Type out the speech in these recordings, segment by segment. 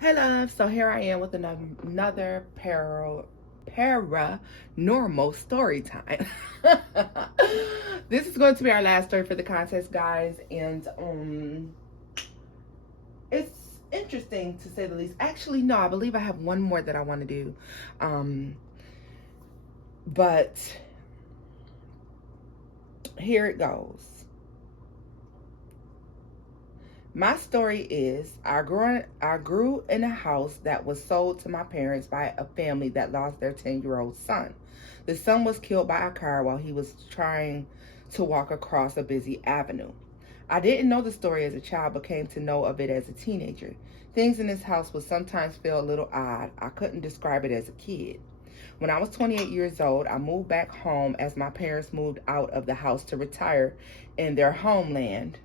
Hey love, so here I am with another paranormal story time. This is going to be our last story for the contest, guys, and it's interesting to say the least. Actually, no, I believe I have one more that I want to do, um, but here it goes. My story is I grew in a house that was sold to my parents by a family that lost their 10-year-old son. The son was killed by a car while he was trying to walk across a busy avenue. I didn't know the story as a child but came to know of it as a teenager. Things in this house would sometimes feel a little odd. I couldn't describe it as a kid. When I was 28 years old, I moved back home as my parents moved out of the house to retire in their homeland,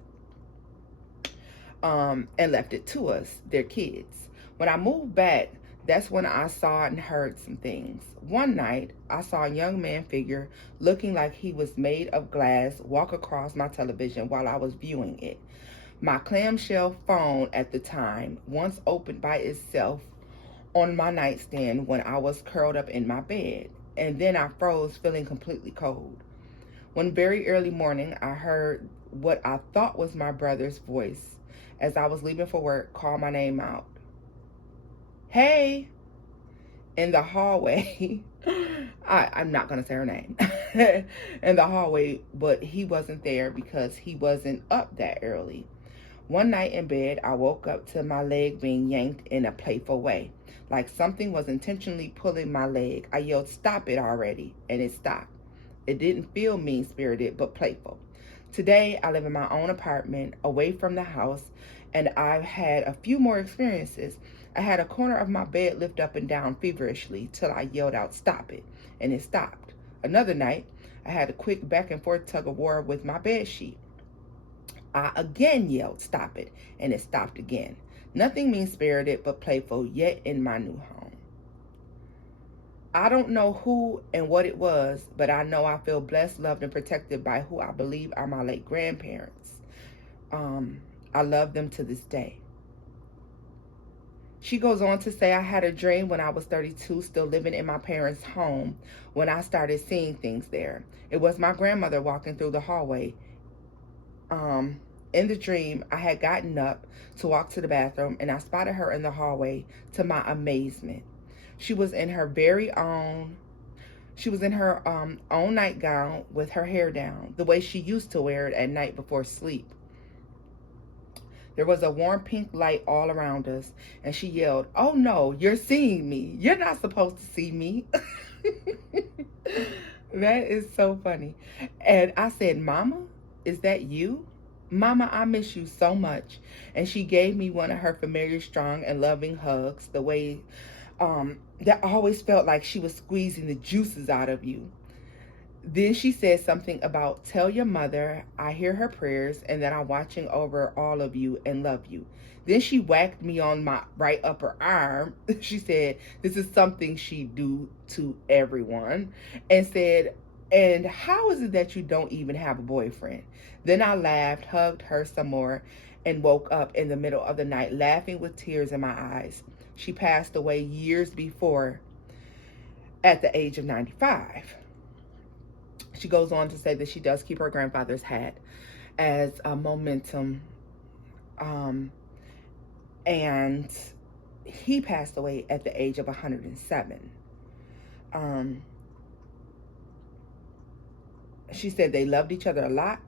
and left it to us, their kids. When I moved back, that's when I saw and heard some things. One night, I saw a young man figure looking like he was made of glass walk across my television while I was viewing it. My clamshell phone at the time once opened by itself on my nightstand when I was curled up in my bed, and then I froze, feeling completely cold. One very early morning, I heard what I thought was my brother's voice as I was leaving for work call my name out. Hey, in the hallway. I'm not going to say her name. In the hallway, but he wasn't there because he wasn't up that early. One night in bed, I woke up to my leg being yanked in a playful way, like something was intentionally pulling my leg. I yelled, "Stop it already," and it stopped. It didn't feel mean-spirited, but playful. Today, I live in my own apartment, away from the house, and I've had a few more experiences. I had a corner of my bed lift up and down feverishly till I yelled out, "Stop it," and it stopped. Another night, I had a quick back and forth tug of war with my bed sheet. I again yelled, "Stop it," and it stopped again. Nothing mean-spirited, but playful, yet in my new home. I don't know who and what it was, but I know I feel blessed, loved, and protected by who I believe are my late grandparents. I love them to this day. She goes on to say, I had a dream when I was 32, still living in my parents' home, when I started seeing things there. It was my grandmother walking through the hallway. In the dream, I had gotten up to walk to the bathroom, and I spotted her in the hallway to my amazement. She was in her very own She was in her own nightgown with her hair down, the way she used to wear it at night before sleep. There was a warm pink light all around us, and she yelled, "Oh no, you're seeing me. You're not supposed to see me." That is so funny. And I said, "Mama, is that you? Mama, I miss you so much." And she gave me one of her familiar strong and loving hugs, the way that always felt like she was squeezing the juices out of you. Then she said something about, "Tell your mother I hear her prayers and that I'm watching over all of you and love you." Then she whacked me on my right upper arm. She said, "This is something she do to everyone," and said, "And how is it that you don't even have a boyfriend?" Then I laughed, hugged her some more, and woke up in the middle of the night laughing with tears in my eyes. She passed away years before at the age of 95. She goes on to say that she does keep her grandfather's hat as a momentum, um, and he passed away at the age of 107. Um, she said they loved each other a lot.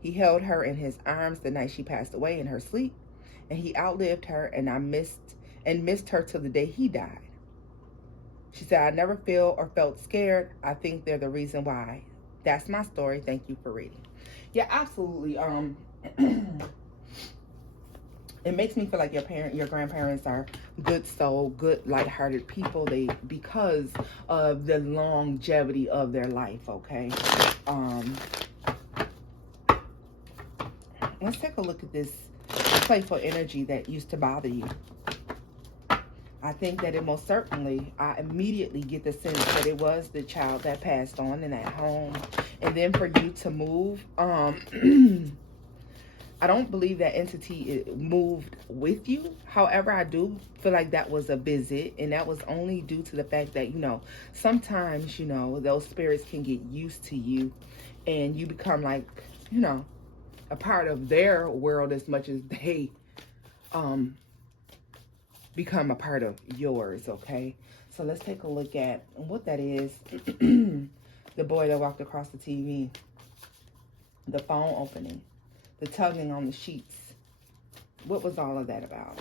He held her in his arms the night she passed away in her sleep, and he outlived her, and I missed her till the day he died. She said, "I never feel or felt scared. I think they're the reason why." That's my story. Thank you for reading. Yeah, absolutely. It makes me feel like your grandparents are good soul, good, lighthearted people. Because of the longevity of their life. Okay. Let's take a look at this playful energy that used to bother you. I think that it most certainly, I immediately get the sense that it was the child that passed on in that home. And then for you to move, I don't believe that entity moved with you. However, I do feel like that was a visit, and that was only due to the fact that, sometimes, those spirits can get used to you, and you become like, a part of their world as much as they um become a part of yours. Okay, so let's take a look at what that is. The boy that walked across the TV, the phone opening, the tugging on the sheets. What was all of that about?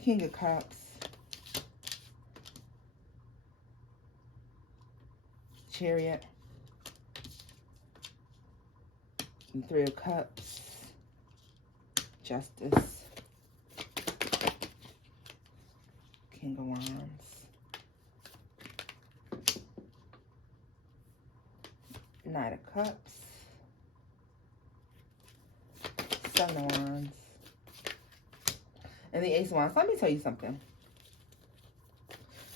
King of Cups, Chariot, and Three of Cups, Justice, King of Wands, Knight of Cups, Seven of Wands, and the Ace of Wands. Let me tell you something.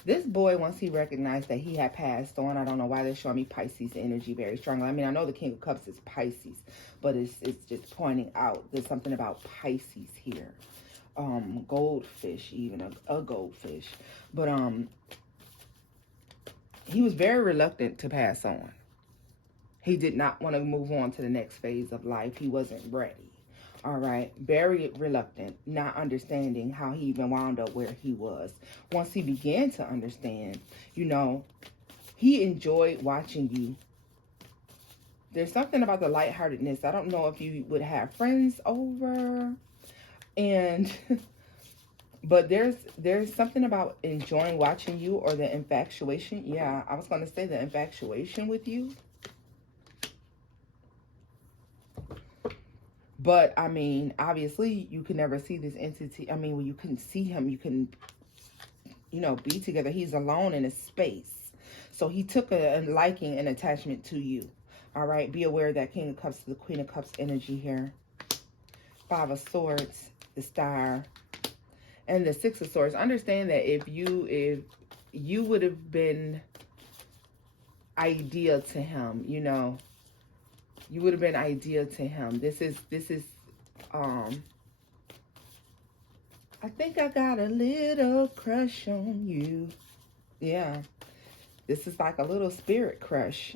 This boy, once he recognized that he had passed on, I don't know why they're showing me Pisces energy very strongly. I mean, I know the King of Cups is Pisces, but it's just pointing out there's something about Pisces here. Goldfish, even a goldfish. But he was very reluctant to pass on. He did not want to move on to the next phase of life. He wasn't ready. All right, very reluctant, not understanding how he even wound up where he was. Once he began to understand, he enjoyed watching you. There's something about the lightheartedness. I don't know if you would have friends over, but there's something about enjoying watching you, or the infatuation. Yeah, I was going to say the infatuation with you. But, I mean, obviously, you can never see this entity. I mean, when you couldn't see him, you can, be together. He's alone in a space. So he took a liking and attachment to you. All right? Be aware of that King of Cups to the Queen of Cups energy here. Five of Swords, the Star, and the Six of Swords. Understand that if you would have been ideal to him, you would have been ideal to him. This is I think I got a little crush on you. Yeah. This is like a little spirit crush.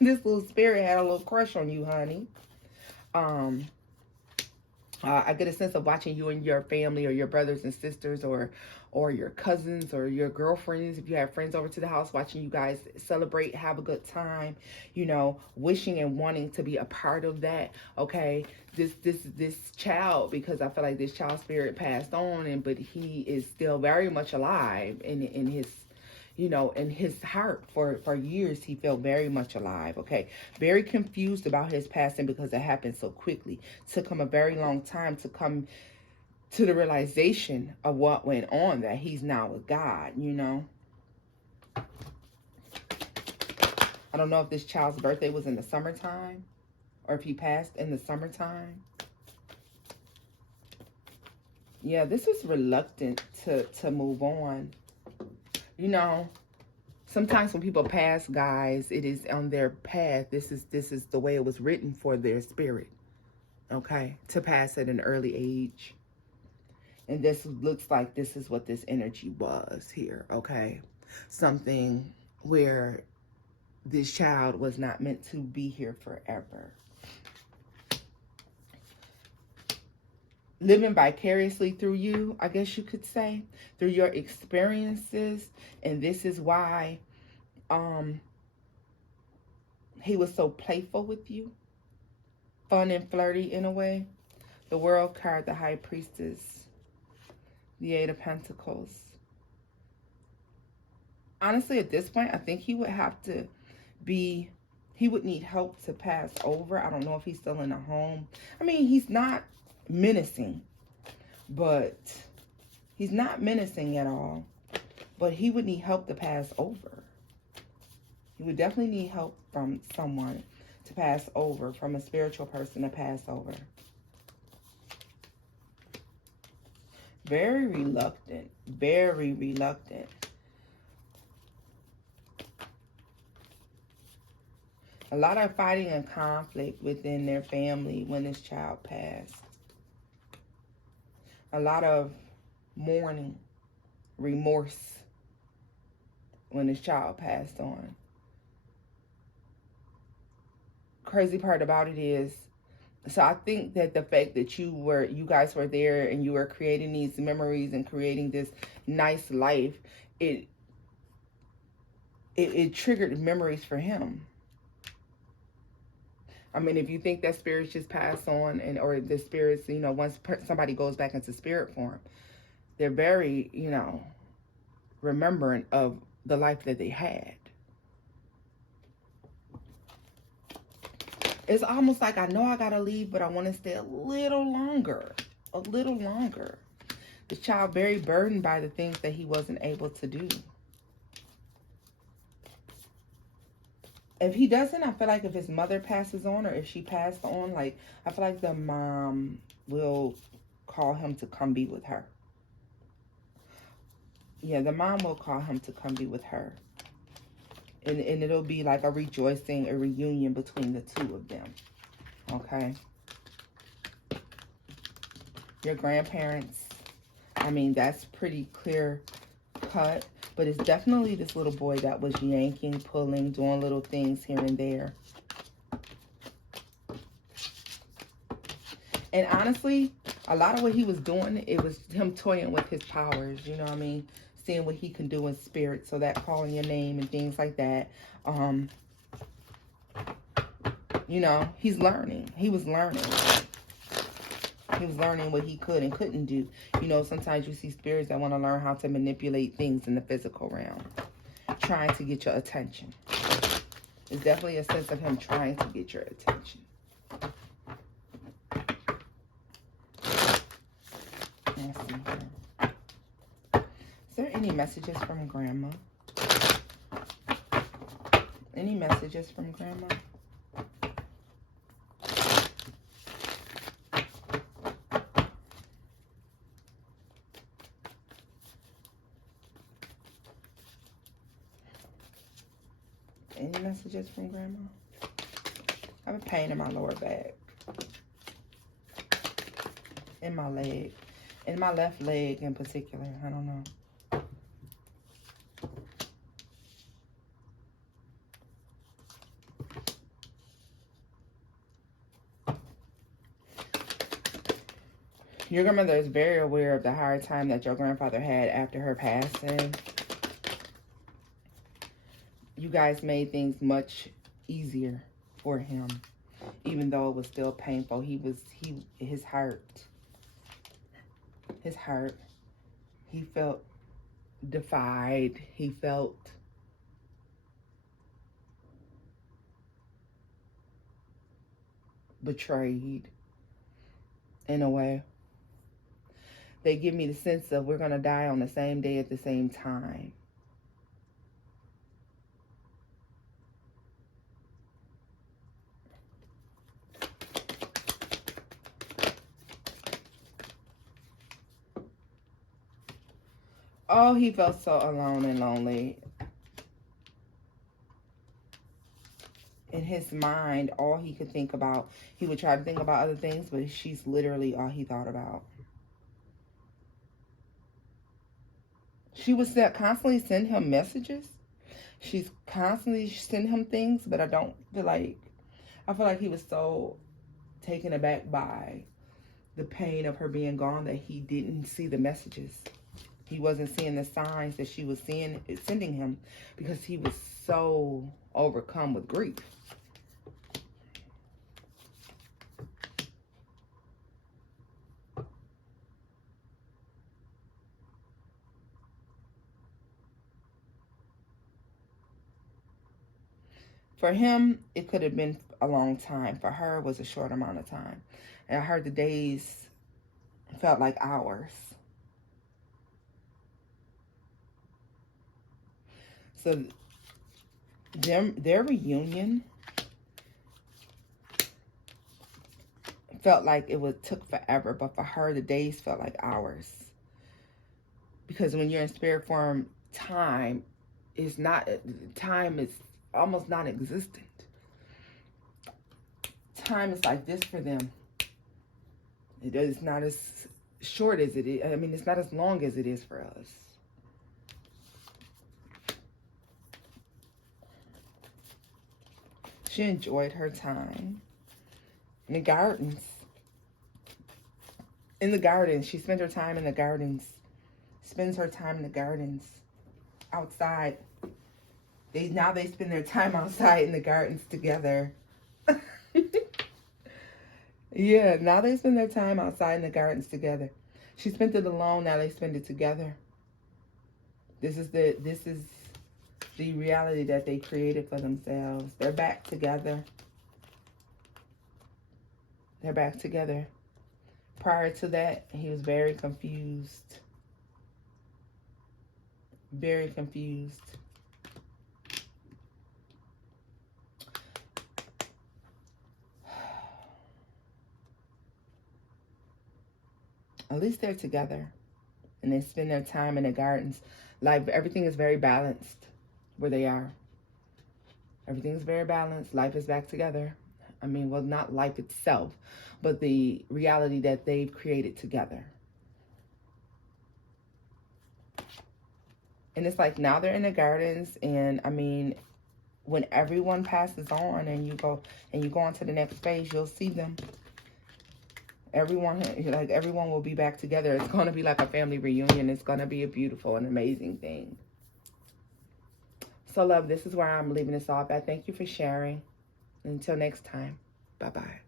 This little spirit had a little crush on you, honey. I get a sense of watching you and your family, or your brothers and sisters, or your cousins, or your girlfriends, if you have friends over to the house, watching you guys celebrate, have a good time, wishing and wanting to be a part of that. Okay, this child, because I feel like this child spirit passed on, but he is still very much alive in his, in his heart. For years, he felt very much alive. Okay, very confused about his passing because it happened so quickly. Took him a very long time to come to the realization of what went on, that he's now with God. I don't know if this child's birthday was in the summertime, or if he passed in the summertime. Yeah, this is reluctant to move on. Sometimes when people pass, guys, it is on their path. This is the way it was written for their spirit, okay, to pass at an early age. And this looks like this is what this energy was here, okay? Something where this child was not meant to be here forever. Living vicariously through you, I guess you could say, through your experiences. And this is why he was so playful with you, fun and flirty in a way. The World card, the High Priestess, the Eight of Pentacles. Honestly, at this point, I think he would have to be, he would need help to pass over. I don't know if he's still in a home. I mean, he's not menacing, but he's not menacing at all. But he would need help to pass over. He would definitely need help from someone to pass over, from a spiritual person to pass over. Very reluctant. Very reluctant. A lot of fighting and conflict within their family when this child passed. A lot of mourning, remorse when this child passed on. Crazy part about it is, so I think that the fact that you guys were there and you were creating these memories and creating this nice life, it triggered memories for him. I mean, if you think that spirits just pass on, and or the spirits, once somebody goes back into spirit form, they're very, remembrant of the life that they had. It's almost like I know I gotta leave, but I want to stay a little longer. A little longer. The child very burdened by the things that he wasn't able to do. If he doesn't, I feel like if his mother passes on, or if she passed on, like, I feel like the mom will call him to come be with her. Yeah, the mom will call him to come be with her. And it'll be like a rejoicing, a reunion between the two of them. Okay? Your grandparents, I mean, that's pretty clear cut. But it's definitely this little boy that was yanking, pulling, doing little things here and there. And honestly, a lot of what he was doing, it was him toying with his powers, you know what I mean? Seeing what he can do in spirit. So that calling your name and things like that. He's learning. He was learning. He was learning what he could and couldn't do. Sometimes you see spirits that want to learn how to manipulate things in the physical realm. Trying to get your attention. It's definitely a sense of him trying to get your attention. Let's see here. Is there any messages from Grandma? Any messages from Grandma? Any messages from Grandma? I have a pain in my lower back. In my leg. In my left leg in particular. I don't know. Your grandmother is very aware of the hard time that your grandfather had after her passing. You guys made things much easier for him, even though it was still painful. His heart, he felt defied. He felt betrayed in a way. They give me the sense of we're going to die on the same day at the same time. Oh, he felt so alone and lonely. In his mind, all he could think about, he would try to think about other things, but she's literally all he thought about. She would constantly send him messages. She's constantly sending him things, but I feel like he was so taken aback by the pain of her being gone that he didn't see the messages. He wasn't seeing the signs that she was sending him because he was so overcome with grief. For him, it could have been a long time. For her, it was a short amount of time. And I heard the days felt like hours. So their reunion felt like took forever, but for her, the days felt like hours. Because when you're in spirit form, time is not, time is almost non-existent. Time is like this for them. It is not as short as it is. I mean, it's not as long as it is for us. She enjoyed her time in the gardens. In the gardens. She spent her time in the gardens. Spends her time in the gardens. Outside. Now they spend their time outside in the gardens together. Yeah, now they spend their time outside in the gardens together. She spent it alone, now they spend it together. This is the reality that they created for themselves. They're back together. They're back together. Prior to that, he was very confused. Very confused. At least they're together. And they spend their time in the gardens. Like, everything is very balanced where they are. Everything is very balanced. Life is back together. I mean, well, not life itself, but the reality that they've created together. And it's like now they're in the gardens, and I mean, when everyone passes on and you go on to the next phase, you'll see them. Everyone will be back together. It's going to be like a family reunion. It's going to be a beautiful and amazing thing. So, love, this is where I'm leaving this off at. Thank you for sharing. Until next time, bye-bye.